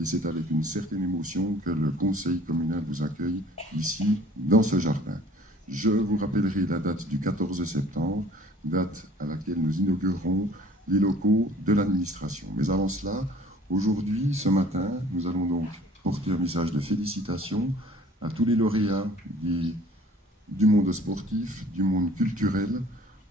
et c'est avec une certaine émotion que le conseil communal vous accueille ici, dans ce jardin. Je vous rappellerai la date du 14 septembre, date à laquelle nous inaugurerons les locaux de l'administration. Mais avant cela, aujourd'hui, ce matin, nous allons donc porter un message de félicitations à tous les lauréats du monde sportif, du monde culturel,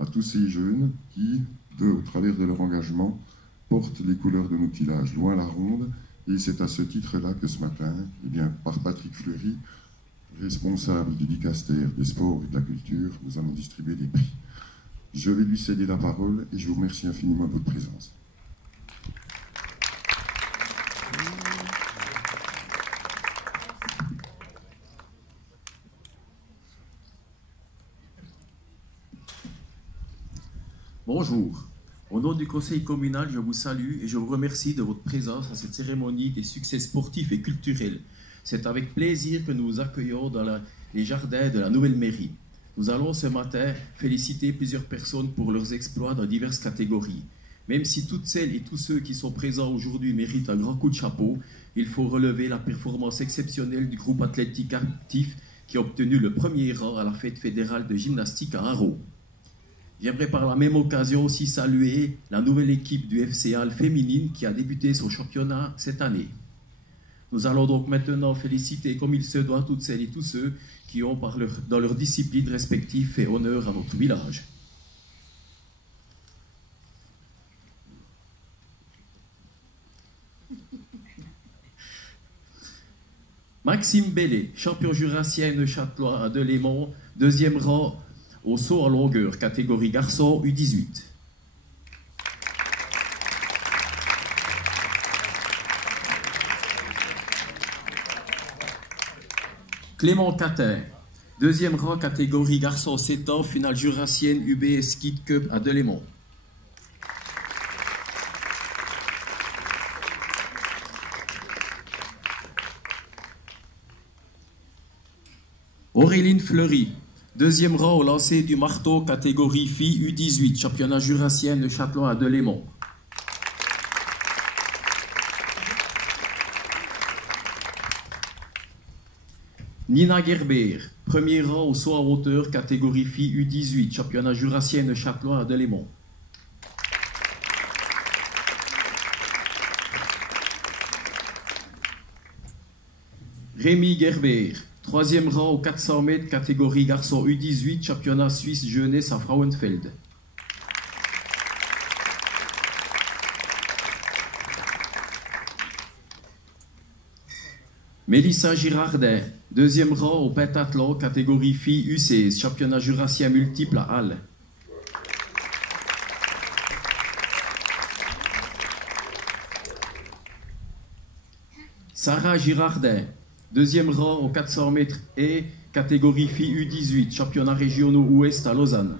à tous ces jeunes qui, au travers de leur engagement, portent les couleurs de notre village, loin la ronde. Et c'est à ce titre-là que ce matin, eh bien, par Patrick Fleury, responsable du Dicastère des Sports et de la Culture, nous allons distribuer des prix. Je vais lui céder la parole et je vous remercie infiniment de votre présence. Bonjour. Au nom du conseil communal, je vous salue et je vous remercie de votre présence à cette cérémonie des succès sportifs et culturels. C'est avec plaisir que nous vous accueillons dans les jardins de la nouvelle mairie. Nous allons ce matin féliciter plusieurs personnes pour leurs exploits dans diverses catégories. Même si toutes celles et tous ceux qui sont présents aujourd'hui méritent un grand coup de chapeau, il faut relever la performance exceptionnelle du groupe athlétique actif qui a obtenu le premier rang à la fête fédérale de gymnastique à Haro. J'aimerais par la même occasion aussi saluer la nouvelle équipe du FC Halle féminine qui a débuté son championnat cette année. Nous allons donc maintenant féliciter comme il se doit toutes celles et tous ceux qui ont dans leur discipline respective fait honneur à notre village. Maxime Bellet, champion jurassien neuchâtelois à Delémont, deuxième rang au saut en longueur, catégorie garçon U18. Clément Catin, deuxième rang, catégorie garçon 7 ans, finale jurassienne UBS Kid Cup à Delémont. Auréline Fleury, deuxième rang au lancer du marteau, catégorie filles U18, championnat jurassien de Châtellon à Delémont. Nina Gerber, premier rang au saut en hauteur, catégorie filles U18, championnat jurassien de Châtellon à Delémont. Rémi Gerber, troisième rang au 400 mètres, catégorie garçon U18, championnat suisse jeunesse à Frauenfeld. Mélissa Girardin, deuxième rang au pentathlon, catégorie filles U16, championnat jurassien multiple à Halle. Sarah Girardin, deuxième rang au 400 mètres et catégorie filles U18, championnat régionaux ouest à Lausanne.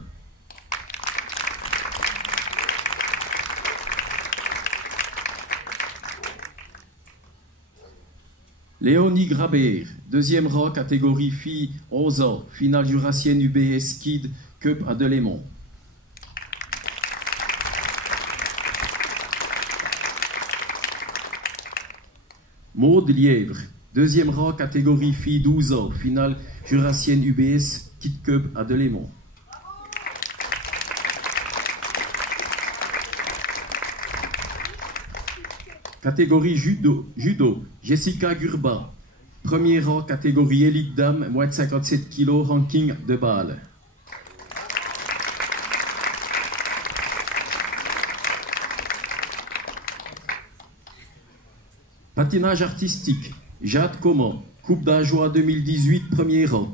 Léonie Grabert, deuxième rang, catégorie filles 11 ans, finale jurassienne UBS Kid Cup à Delémont. Maude Lièvre, deuxième rang, catégorie filles 12 ans, finale jurassienne UBS Kid Cup à Delémont. Catégorie judo, Jessica Gurba, premier rang, catégorie élite dame, moins de 57 kg, ranking de Bâle. Patinage artistique, Jade Coman, Coupe d'Ajoie 2018, premier rang.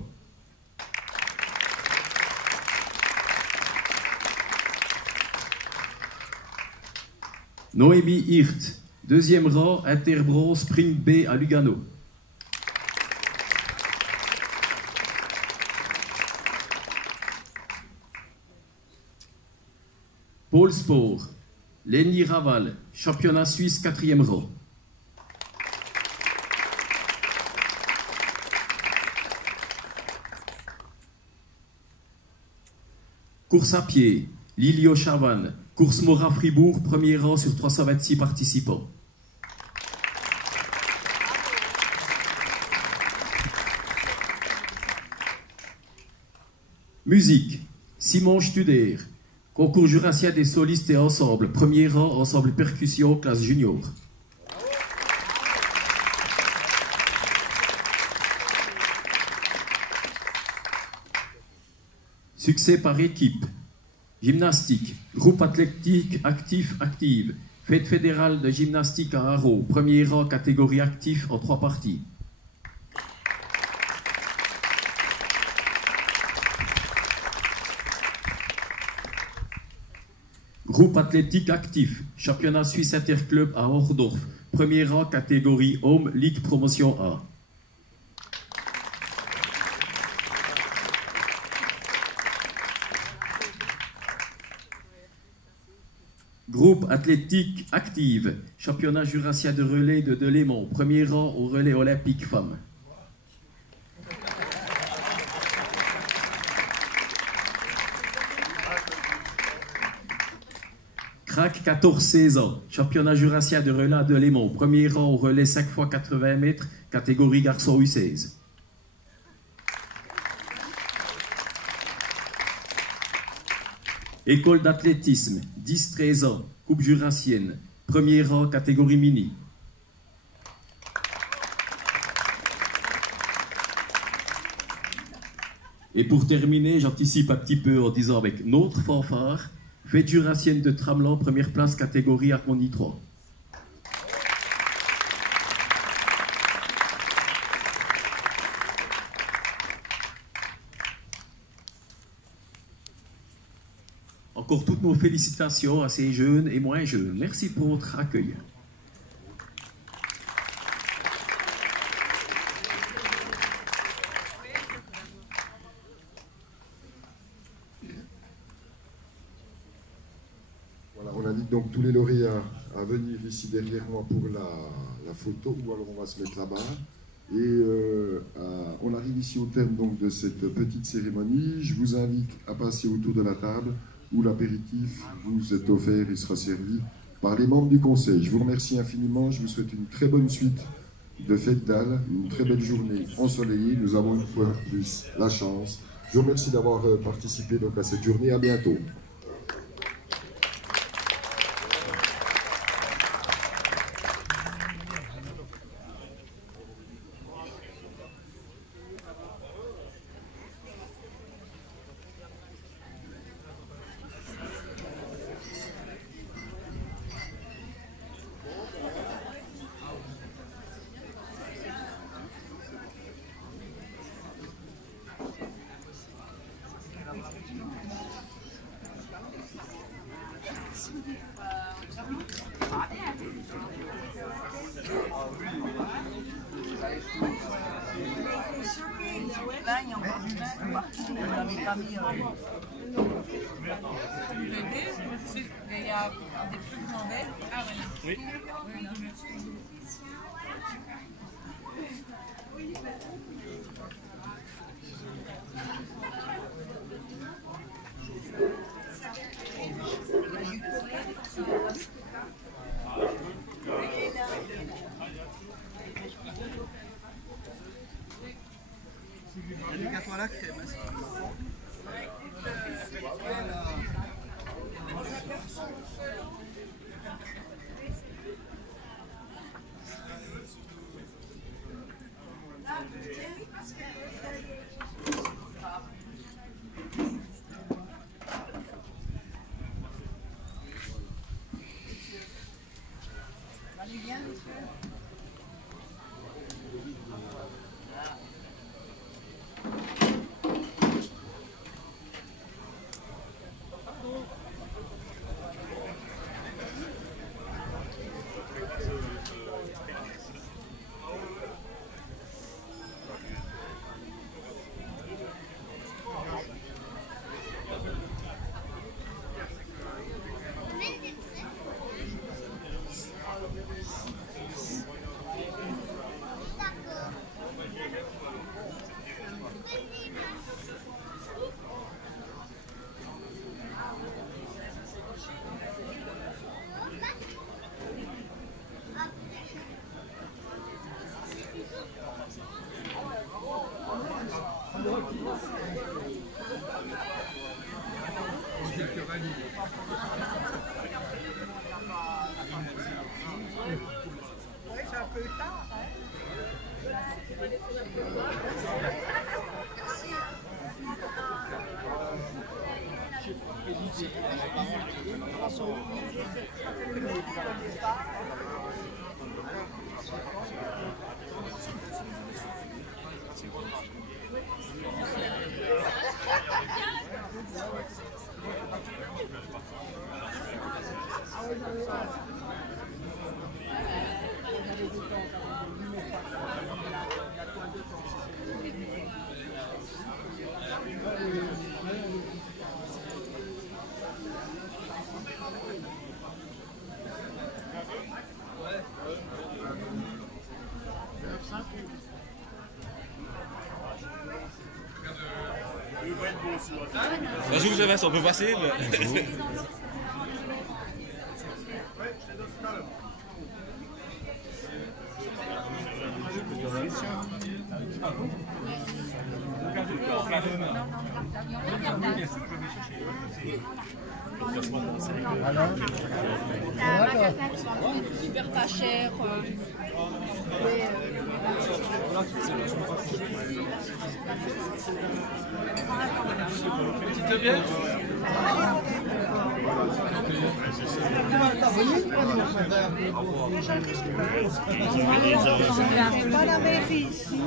Noémie Hirt, deuxième rang, Interbro Spring B à Lugano. Pôle Sport, Lénie Raval, championnat suisse, quatrième rang. Course à pied, Lilio Chavannes, course Mora Fribourg, premier rang sur 326 participants. Musique, Simon Studer. Concours jurassien des solistes et ensembles. Premier rang, ensemble percussion, classe junior. Succès par équipe. Gymnastique, groupe athlétique actif active. Fête fédérale de gymnastique à Haro. Premier rang, catégorie actif en 3 parties. Groupe athlétique actif, championnat suisse interclub à Hordorf. Premier rang, catégorie homme, Ligue promotion A. Groupe athlétique active, championnat jurassien de relais de Delémont. Premier rang au relais olympique femmes. Crac 14-16 ans, championnat jurassien de relais à Delémont. Premier rang au relais 5 x 80 mètres, catégorie garçon U16. École d'athlétisme, 10-13 ans, coupe jurassienne. Premier rang, catégorie mini. Et pour terminer, j'anticipe un petit peu en disant avec notre fanfare, fête jurassienne de Tramelan, première place, catégorie harmonie 3. Encore toutes nos félicitations à ces jeunes et moins jeunes. Merci pour votre accueil. Voilà, on invite donc tous les lauréats à venir ici derrière moi pour la photo, ou alors on va se mettre là-bas. Et on arrive ici au terme donc de cette petite cérémonie. Je vous invite à passer autour de la table où l'apéritif vous est offert et sera servi par les membres du conseil. Je vous remercie infiniment, je vous souhaite une très bonne suite de fête d'Al, une très belle journée ensoleillée. Nous avons une fois de plus la chance. Je vous remercie d'avoir participé donc à cette journée. À bientôt. Là, il y a encore du vin, on va retrouver, on l'avait pas mis. Il y a des plus grands verres. Ah, voilà. Oui. Il y a du gâteau à la crème. Allez bien, monsieur. c'est un peu tard. Bonjour, Vincent, on peut passer Super pas cher. Petite bière. Pas la mairie ici.